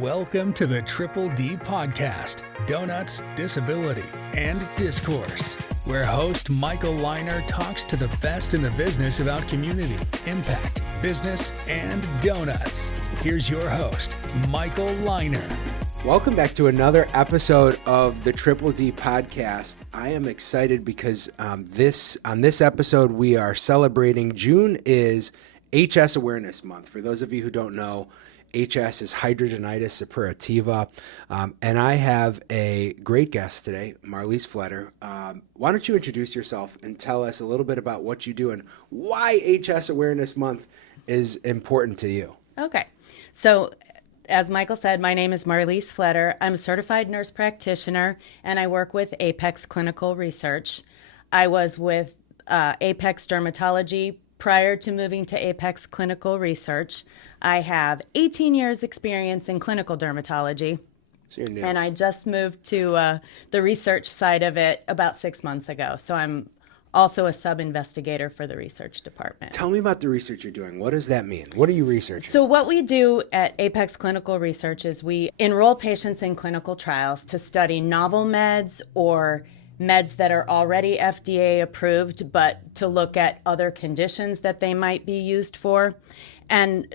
Welcome to the Triple D Podcast, Donuts, Disability, and Discourse, where host Michael Leiner talks to the best in the business about community, impact, business, and donuts. Here's your host, Michael Leiner. Welcome back to another episode of the Triple D Podcast. I am excited because on this episode we are celebrating. June is HS Awareness Month. For those of you who don't know, HS is Hidradenitis Suppurativa, and I have a great guest today, Marlise Fletter. Why don't you introduce yourself and tell us a little bit about what you do and why HS Awareness Month is important to you? Okay, so as Michael said, my name is Marlise Fletter. I'm a certified nurse practitioner, and I work with Apex Clinical Research. I was with Apex Dermatology prior to moving to Apex Clinical Research. I have 18 years experience in clinical dermatology, So you're new. and I just moved to the research side of it about 6 months ago. So I'm also a sub-investigator for the research department. Tell me about the research you're doing. What does that mean? What are you researching? So what we do at Apex Clinical Research is we enroll patients in clinical trials to study novel meds or meds that are already FDA approved, but to look at other conditions that they might be used for. And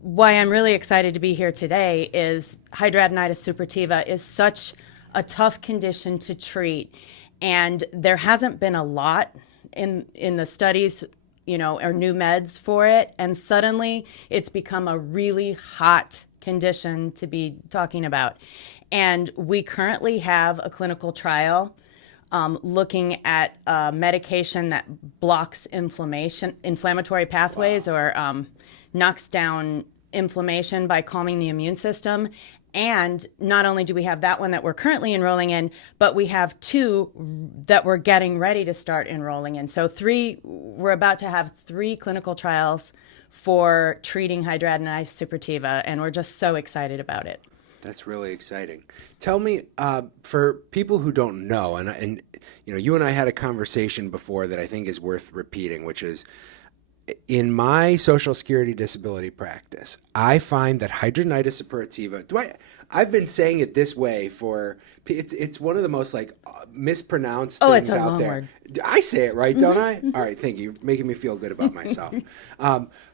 why I'm really excited to be here today is hidradenitis suppurativa is such a tough condition to treat. And there hasn't been a lot in the studies, or new meds for it. And suddenly it's become a really hot condition to be talking about. And we currently have a clinical trial looking at a medication that blocks inflammatory pathways, or knocks down inflammation by calming the immune system. And not only do we have that one that we're currently enrolling in, but we have two that we're getting ready to start enrolling in. So we're about to have 3 clinical trials for treating hidradenitis suppurativa, and we're just so excited about it. That's really exciting. Tell me, for people who don't know, and you and I had a conversation before that I think is worth repeating, which is, in my social security disability practice, I find that hidradenitis suppurativa, I've been saying it this way it's one of the most mispronounced things it's a out long there. word. I say it right, don't I? All right, thank you. Making me feel good about myself.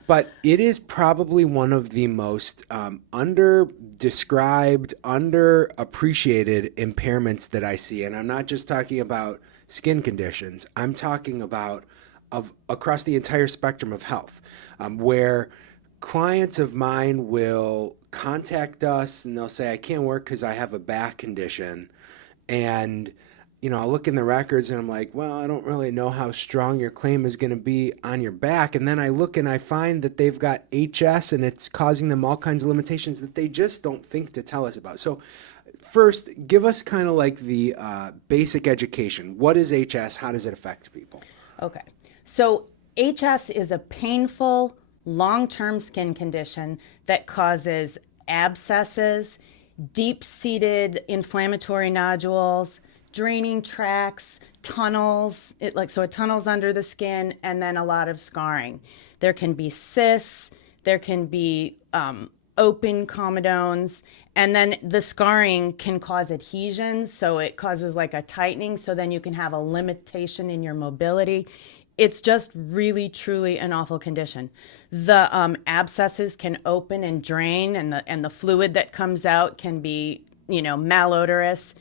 But it is probably one of the most under-described, underappreciated impairments that I see. And I'm not just talking about skin conditions. I'm talking about across the entire spectrum of health, where clients of mine will contact us and they'll say, I can't work because I have a back condition. And, I'll look in the records and I'm like, well, I don't really know how strong your claim is going to be on your back. And then I look and I find that they've got HS and it's causing them all kinds of limitations that they just don't think to tell us about. So first, give us kind of like the basic education. What is HS? How does it affect people? Okay. So HS is a painful, long-term skin condition that causes abscesses, deep-seated inflammatory nodules, draining tracts, tunnels. It tunnels under the skin, and then a lot of scarring. There can be cysts. There can be open comedones, and then the scarring can cause adhesions. So it causes like a tightening. So then you can have a limitation in your mobility. It's just really, truly an awful condition. The abscesses can open and drain, and the fluid that comes out can be, malodorous.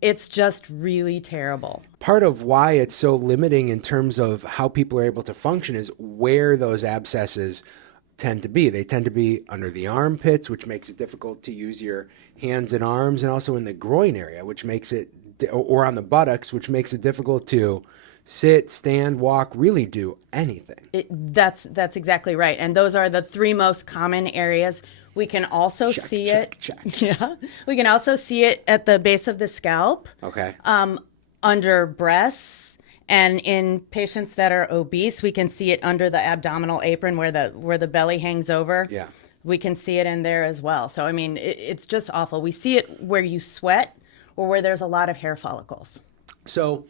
It's just really terrible. Part of why it's so limiting in terms of how people are able to function is where those abscesses tend to be. They tend to be under the armpits, which makes it difficult to use your hands and arms, and also in the groin area, which makes it, or on the buttocks, which makes it difficult to sit, stand, walk, really do anything. That's exactly right. And those are the 3 most common areas. We can also see it. Yeah. We can also see it at the base of the scalp. Okay. Under breasts, and in patients that are obese, we can see it under the abdominal apron where the belly hangs over. Yeah. We can see it in there as well. So it's just awful. We see it where you sweat or where there's a lot of hair follicles. So,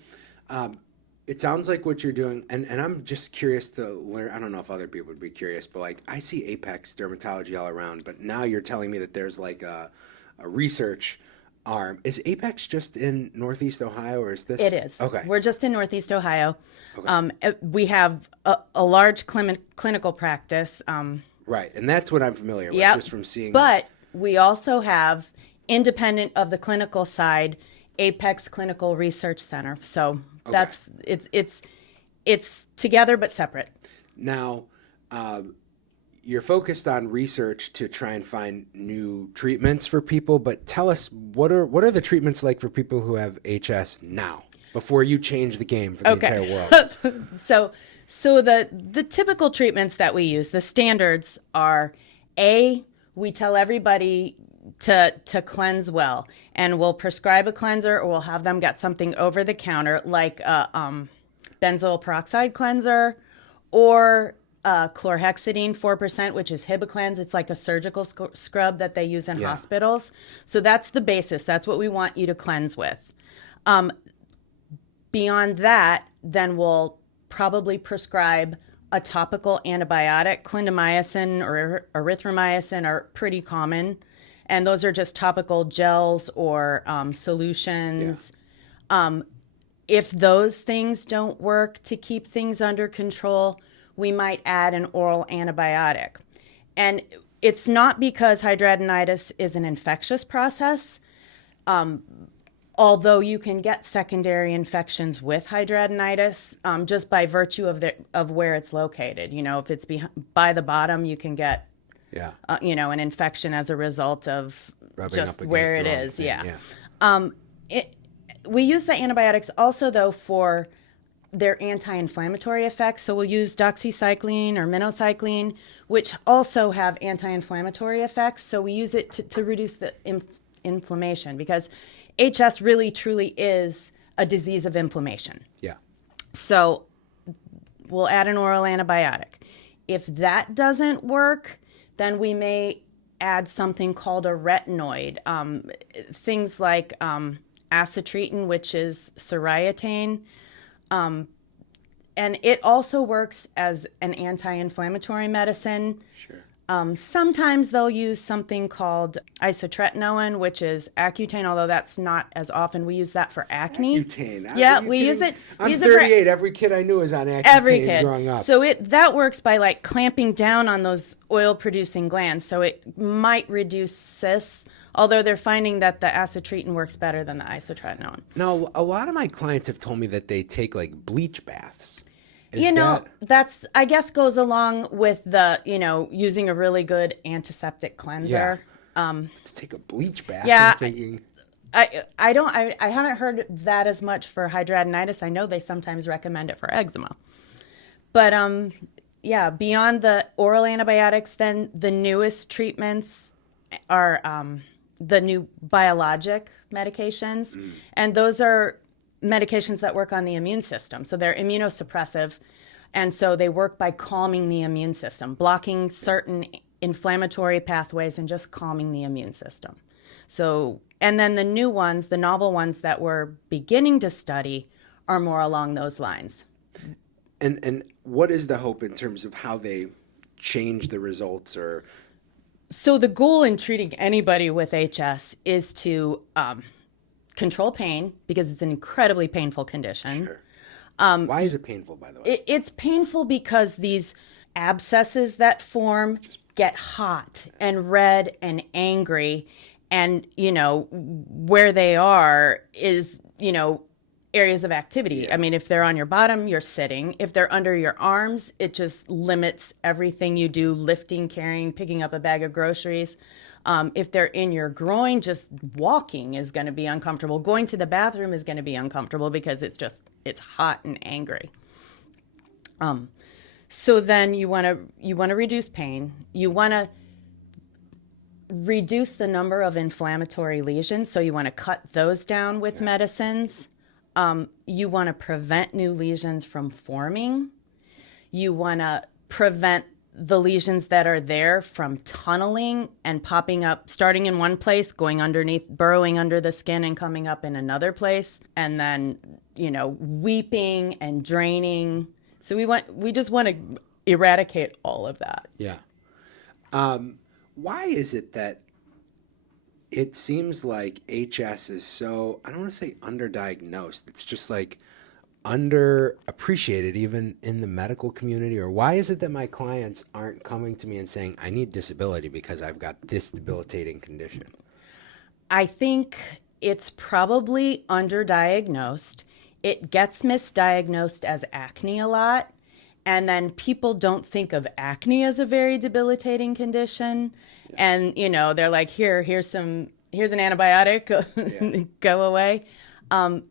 It sounds like what you're doing, and I'm just curious to learn. I don't know if other people would be curious, but like I see Apex Dermatology all around, but now you're telling me that there's like a research arm. Is Apex just in Northeast Ohio, or is this? It is. Okay. We're just in Northeast Ohio. Okay. We have a large clinical practice. Right, and that's what I'm familiar with, Yep. just from seeing. But we also have, independent of the clinical side, Apex Clinical Research Center. So that's it's together but separate. Now, you're focused on research to try and find new treatments for people, but tell us what are the treatments like for people who have HS now, before you change the game for the entire world? So the typical treatments that we use, the standards are we tell everybody to cleanse well, and we'll prescribe a cleanser, or we'll have them get something over the counter like a benzoyl peroxide cleanser, or chlorhexidine 4%, which is Hibiclens. It's like a surgical scrub that they use in hospitals. So that's the basis. That's what we want you to cleanse with. Beyond that, then we'll probably prescribe a topical antibiotic. Clindamycin or erythromycin are pretty common, and those are just topical gels or solutions. If those things don't work to keep things under control, we might add an oral antibiotic. And it's not because hidradenitis is an infectious process, although you can get secondary infections with hidradenitis just by virtue of where it's located. You know, if it's by the bottom, you can get an infection as a result of Rubbing just where it is. Thing. We use the antibiotics also, though, for their anti-inflammatory effects. So we'll use doxycycline or minocycline, which also have anti-inflammatory effects. So we use it to reduce the inflammation, because HS really truly is a disease of inflammation. Yeah. So we'll add an oral antibiotic. If that doesn't work, then we may add something called a retinoid. Things like acitretin, which is seriatane. And it also works as an anti-inflammatory medicine. Sure. Sometimes they'll use something called isotretinoin, which is Accutane, although that's not as often. We use that for acne. Accutane. We use it. I'm 38. Every kid I knew was on Accutane every kid growing up. So that works by like clamping down on those oil-producing glands. So it might reduce cysts, although they're finding that the acitretin works better than the isotretinoin. No, a lot of my clients have told me that they take like bleach baths. That's, I guess, goes along with the, using a really good antiseptic cleanser. To take a bleach bath. Yeah. I'm thinking... I haven't heard that as much for hidradenitis. I know they sometimes recommend it for eczema. But beyond the oral antibiotics, then the newest treatments are the new biologic medications. And those are medications that work on the immune system. So they're immunosuppressive, and so they work by calming the immune system, blocking certain inflammatory pathways and just calming the immune system. So, and then the new ones, the novel ones that we're beginning to study, are more along those lines. And what is the hope in terms of how they change the results? Or so the goal in treating anybody with HS is to control pain, because it's an incredibly painful condition. Sure. Why is it painful, by the way? It's painful because these abscesses that form get hot and red and angry, and where they are is areas of activity. I mean, if they're on your bottom, you're sitting. If they're under your arms, it just limits everything you do: lifting, carrying, picking up a bag of groceries. If they're in your groin, just walking is going to be uncomfortable. Going to the bathroom is going to be uncomfortable because it's hot and angry. So then you want to reduce pain. You want to reduce the number of inflammatory lesions. So you want to cut those down with medicines. You want to prevent new lesions from forming. You want to prevent the lesions that are there from tunneling and popping up, starting in one place, going underneath, burrowing under the skin and coming up in another place, and then, weeping and draining. So we just want to eradicate all of that. Yeah. Why is it that it seems like HS is so, I don't want to say underdiagnosed, it's just like underappreciated even in the medical community? Or why is it that my clients aren't coming to me and saying, I need disability because I've got this debilitating condition? I think it's probably underdiagnosed. It gets misdiagnosed as acne a lot. And then people don't think of acne as a very debilitating condition. Yeah. And, they're like, here's an antibiotic, go away. So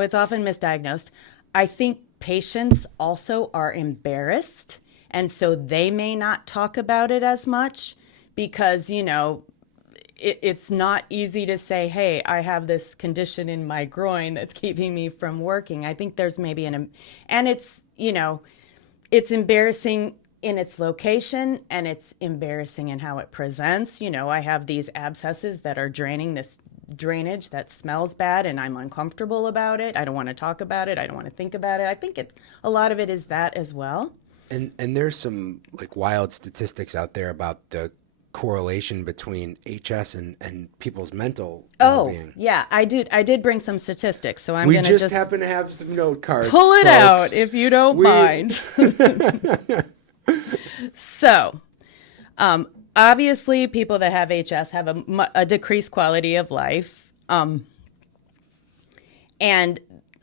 it's often misdiagnosed. I think patients also are embarrassed. And so they may not talk about it as much because, it's not easy to say, hey, I have this condition in my groin that's keeping me from working. I think there's maybe and it's, it's embarrassing in its location and it's embarrassing in how it presents. I have these abscesses that are draining this drainage that smells bad and I'm uncomfortable about it. I don't want to talk about it. I don't want to think about it. I think a lot of it is that as well. And there's some like wild statistics out there about the correlation between HS and people's mental well-being. Yeah, I did bring some statistics, so I'm going to just happen to have some note cards. Pull it out if you don't mind. So, obviously, people that have HS have a decreased quality of life. And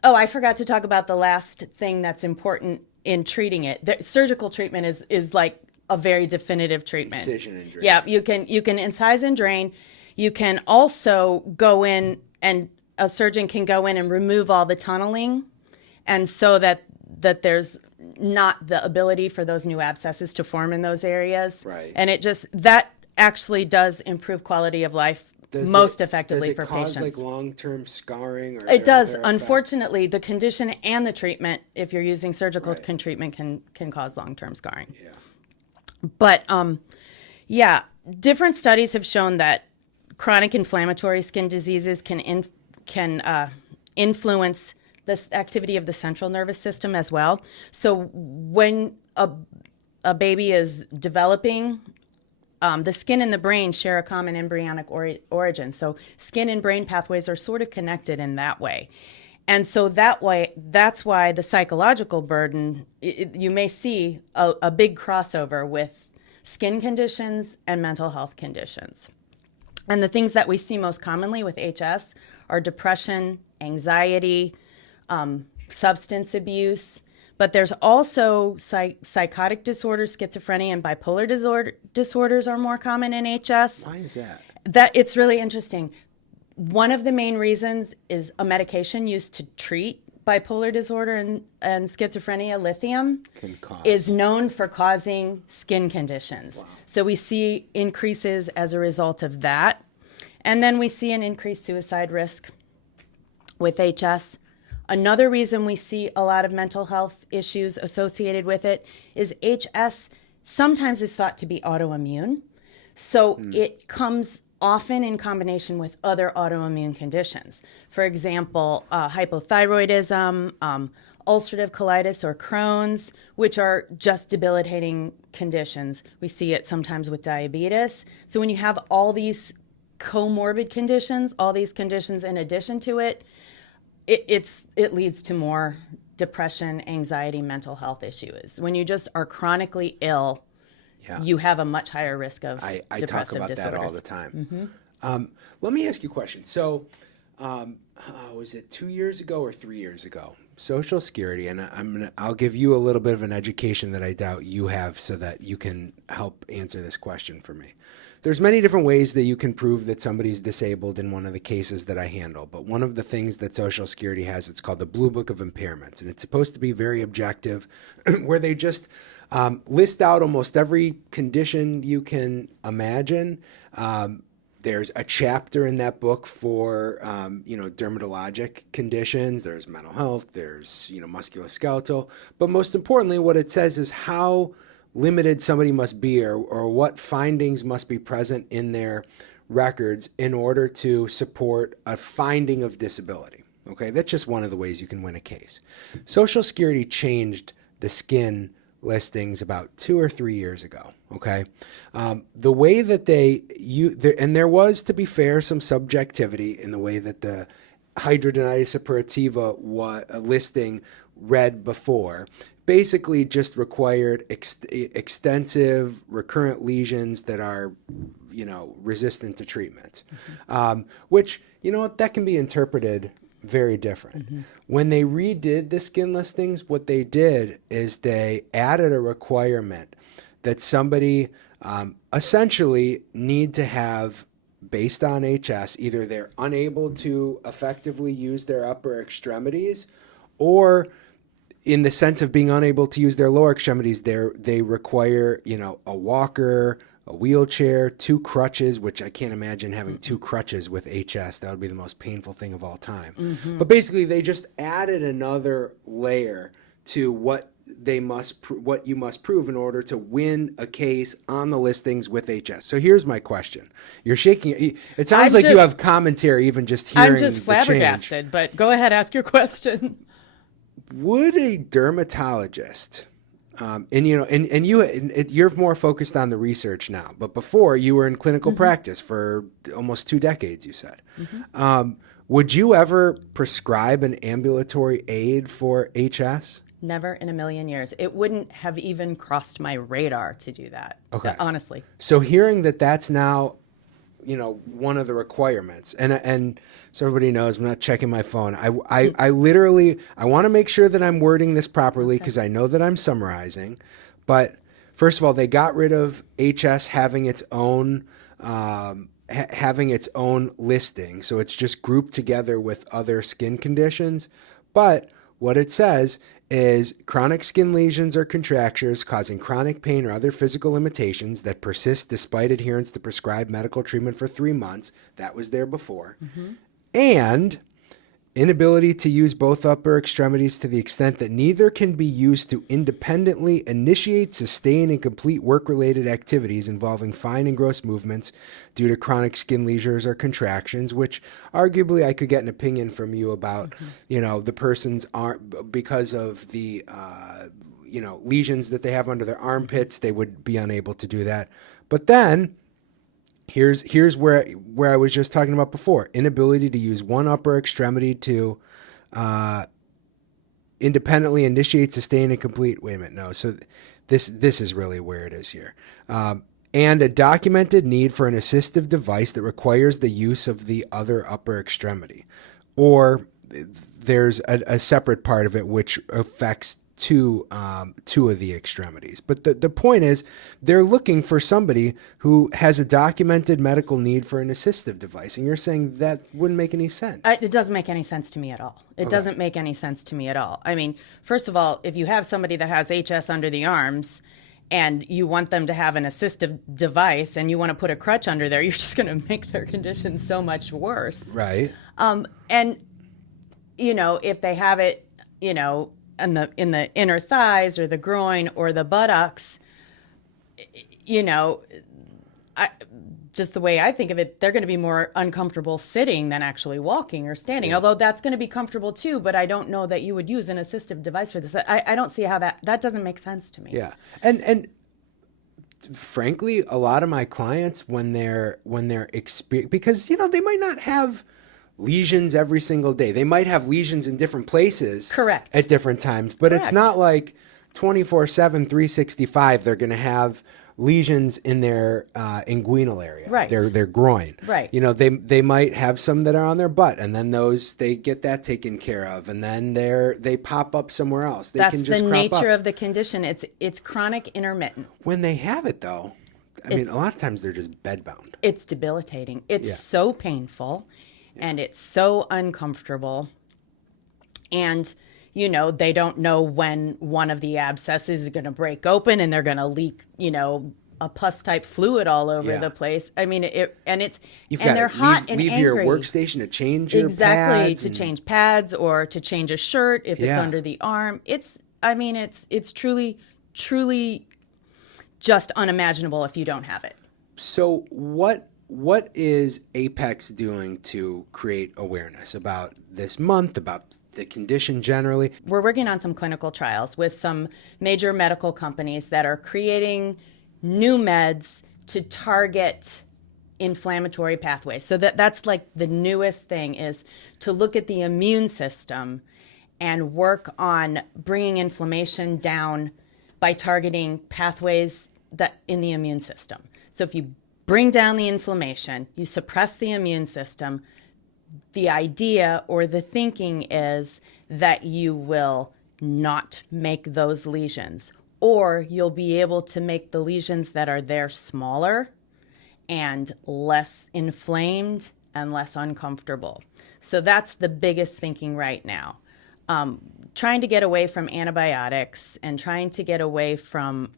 I forgot to talk about the last thing that's important in treating it. Surgical treatment is like a very definitive treatment. Incision and drain. Yeah, you can incise and drain. You can also go in and a surgeon can go in and remove all the tunneling, and so that there's not the ability for those new abscesses to form in those areas. Right. And that actually does improve quality of life effectively for patients. Does it cause like long-term scarring? Or it does. Unfortunately, the condition and the treatment, if you're using surgical treatment, can cause long-term scarring. Yeah. But different studies have shown that chronic inflammatory skin diseases can influence the activity of the central nervous system as well. So when a baby is developing, the skin and the brain share a common embryonic origin. So skin and brain pathways are sort of connected in that way. And so that's why the psychological burden, you may see a big crossover with skin conditions and mental health conditions. And the things that we see most commonly with HS are depression, anxiety, substance abuse, but there's also psychotic disorders, schizophrenia, and bipolar disorders are more common in HS. Why is that? That it's really interesting. One of the main reasons is a medication used to treat bipolar disorder and schizophrenia, lithium, is known for causing skin conditions. Wow. So we see increases as a result of that. And then we see an increased suicide risk with HS. Another reason we see a lot of mental health issues associated with it is HS sometimes is thought to be autoimmune. So it comes often in combination with other autoimmune conditions. For example, hypothyroidism, ulcerative colitis or Crohn's, which are just debilitating conditions. We see it sometimes with diabetes. So when you have all these comorbid conditions, all these conditions in addition to it, it leads to more depression, anxiety, mental health issues. When you just are chronically ill, you have a much higher risk of I depressive talk about disorders. that all the time. Mm-hmm. Let me ask you a question. So, was it 2 years ago or 3 years ago? Social Security, and I'll give you a little bit of an education that I doubt you have, so that you can help answer this question for me. There's many different ways that you can prove that somebody's disabled in one of the cases that I handle, but one of the things that Social Security has, it's called the Blue Book of Impairments, and it's supposed to be very objective, where they just list out almost every condition you can imagine. There's a chapter in that book for, dermatologic conditions. There's mental health. There's, musculoskeletal. But most importantly, what it says is how limited somebody must be, or what findings must be present in their records in order to support a finding of disability. Okay, that's just one of the ways you can win a case. Social Security changed the skin listings about 2 or 3 years ago. Okay, the way that and there was, to be fair, some subjectivity in the way that the Hidradenitis Suppurativa listing read before. Basically just required extensive recurrent lesions that are, resistant to treatment, which, that can be interpreted very different. When they redid the skin listings, what they did is they added a requirement that somebody essentially need to have, based on HS, either they're unable to effectively use their upper extremities, or in the sense of being unable to use their lower extremities, they require, a walker, a wheelchair, 2 crutches, which I can't imagine having 2 crutches with HS. That would be the most painful thing of all time. But basically, they just added another layer to what you must prove in order to win a case on the listings with HS. So here's my question. You're shaking. It sounds like you have commentary even just hearing. I'm just flabbergasted, but go ahead, ask your question. Would a dermatologist, you're more focused on the research now, but before you were in clinical practice for almost 2 decades, you said. Would you ever prescribe an ambulatory aid for HS? Never in a million years. It wouldn't have even crossed my radar to do that. Okay. Honestly. So hearing that that's now, one of the requirements, and so everybody knows, I'm not checking my phone. I literally, I want to make sure that I'm wording this properly, because I know that I'm summarizing. But first of all, they got rid of HS having its own listing, so it's just grouped together with other skin conditions. But what it says is chronic skin lesions or contractures causing chronic pain or other physical limitations that persist despite adherence to prescribed medical treatment for 3 months. That was there before. And inability to use both upper extremities to the extent that neither can be used to independently initiate, sustain, and complete work-related activities involving fine and gross movements due to chronic skin lesions or contractions, which arguably I could get an opinion from you about, the person's because of the, lesions that they have under their armpits, they would be unable to do that. But then Here's where I was just talking about before. Inability to use one upper extremity to independently initiate, sustain, and complete. Wait a minute. No. So this is really where it is here. And a documented need for an assistive device that requires the use of the other upper extremity. Or there's a separate part of it which affects two of the extremities. But the point is, they're looking for somebody who has a documented medical need for an assistive device. And you're saying that wouldn't make any sense. It doesn't make any sense to me at all. It doesn't make any sense to me at all. I mean, first of all, if you have somebody that has HS under the arms and you want them to have an assistive device and you want to put a crutch under there, you're just going to make their condition so much worse. Right. And, if they have it, in the inner thighs or the groin or the buttocks, just the way I think of it, they're going to be more uncomfortable sitting than actually walking or standing. Yeah. Although that's going to be comfortable too, but I don't know that you would use an assistive device for this. I don't see how that doesn't make sense to me. Yeah. And frankly, a lot of my clients, when they're because, they might not have lesions every single day. They might have lesions in different places. Correct. At different times, but Correct. It's not like 24/7, 365. They're going to have lesions in their inguinal area, right? Their groin, right? They might have some that are on their butt, and then they get that taken care of, and then they pop up somewhere else. That's the nature of the condition. It's chronic intermittent. When they have it, though, I mean, a lot of times they're just bedbound. It's debilitating. It's so painful. And it's so uncomfortable. And, they don't know when one of the abscesses is going to break open and they're going to leak, a pus-type fluid all over the place. I mean, they're hot and angry. Leave your workstation to change your pads. Change pads or to change a shirt if it's under the arm. It's truly, truly just unimaginable if you don't have it. So what is Apex doing to create awareness about this month, about the condition generally? We're working on some clinical trials with some major medical companies that are creating new meds to target inflammatory pathways. So that's like the newest thing, is to look at the immune system and work on bringing inflammation down by targeting pathways that in the immune system. So if you bring down the inflammation, you suppress the immune system, the idea or the thinking is that you will not make those lesions, or you'll be able to make the lesions that are there smaller and less inflamed and less uncomfortable. So that's the biggest thinking right now. Trying to get away from antibiotics and trying to get away from,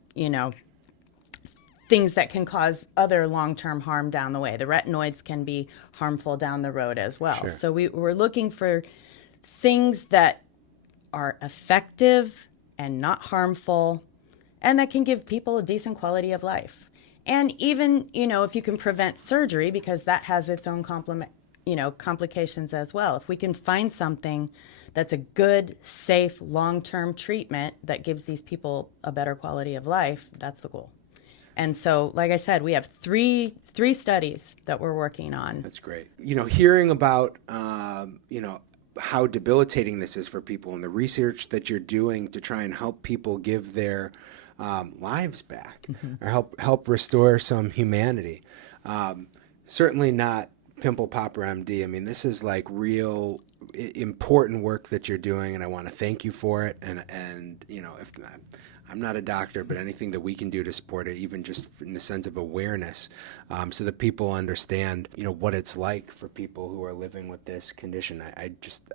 things that can cause other long-term harm down the way. The retinoids can be harmful down the road as well. Sure. So we're looking for things that are effective and not harmful and that can give people a decent quality of life. And even, if you can prevent surgery, because that has its own complications as well. If we can find something that's a good, safe, long-term treatment that gives these people a better quality of life, that's the goal. And so, like I said, we have three studies that we're working on. That's great. Hearing about, how debilitating this is for people and the research that you're doing to try and help people give their lives back, or help restore some humanity. Certainly not Pimple Popper MD. I mean, this is like real important work that you're doing, and I want to thank you for it. And if not, I'm not a doctor, but anything that we can do to support it, even just in the sense of awareness, so that people understand, what it's like for people who are living with this condition.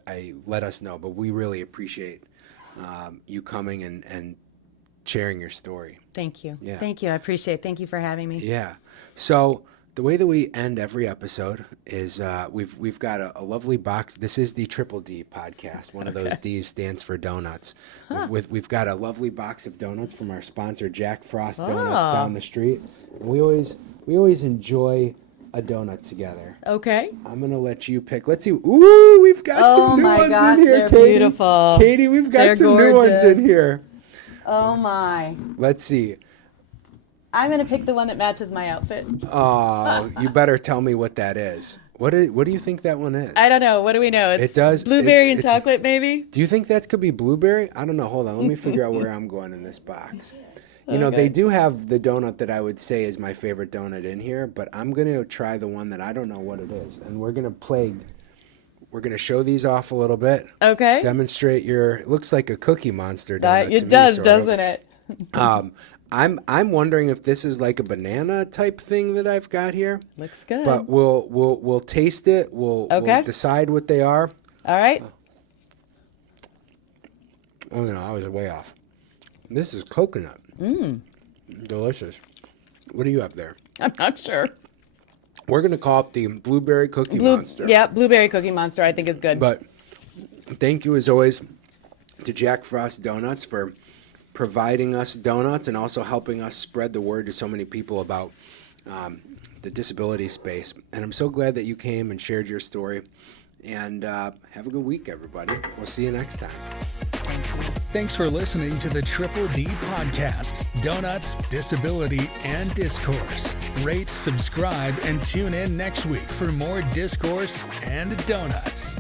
I let us know, but we really appreciate you coming and sharing your story. Thank you. Yeah. Thank you. I appreciate it. Thank you for having me. Yeah. So the way that we end every episode is we've got a lovely box. This is the Triple D podcast. One of those D's stands for donuts. We've got a lovely box of donuts from our sponsor, Jack Frost Donuts, down the street. We always enjoy a donut together. Okay. I'm gonna let you pick. Let's see. Ooh, we've got some new ones in here, they're Katie. Beautiful. Katie, we've got some gorgeous. new ones in here. Oh my. Let's see. I'm going to pick the one that matches my outfit. Oh, you better tell me what that is. What do you think that one is? I don't know. What do we know? It does. Blueberry and chocolate, maybe? Do you think that could be blueberry? I don't know. Hold on. Let me figure out where I'm going in this box. Okay. They do have the donut that I would say is my favorite donut in here, but I'm going to try the one that I don't know what it is. And we're going to show these off a little bit. Okay. Demonstrate it looks like a Cookie Monster donut. It does, doesn't it? I'm wondering if this is like a banana type thing that I've got here. Looks good. But we'll taste it. We'll decide what they are. All right. Oh no, I was way off. This is coconut. Delicious. What do you have there? I'm not sure. We're gonna call it the Blueberry Cookie Monster. Yeah, Blueberry Cookie Monster I think is good. But thank you as always to Jack Frost Donuts for providing us donuts and also helping us spread the word to so many people about the disability space. And I'm so glad that you came and shared your story. And have a good week, everybody. We'll see you next time. Thanks for listening to the Triple D podcast, Donuts, Disability, and Discourse. Rate, subscribe, and tune in next week for more discourse and donuts.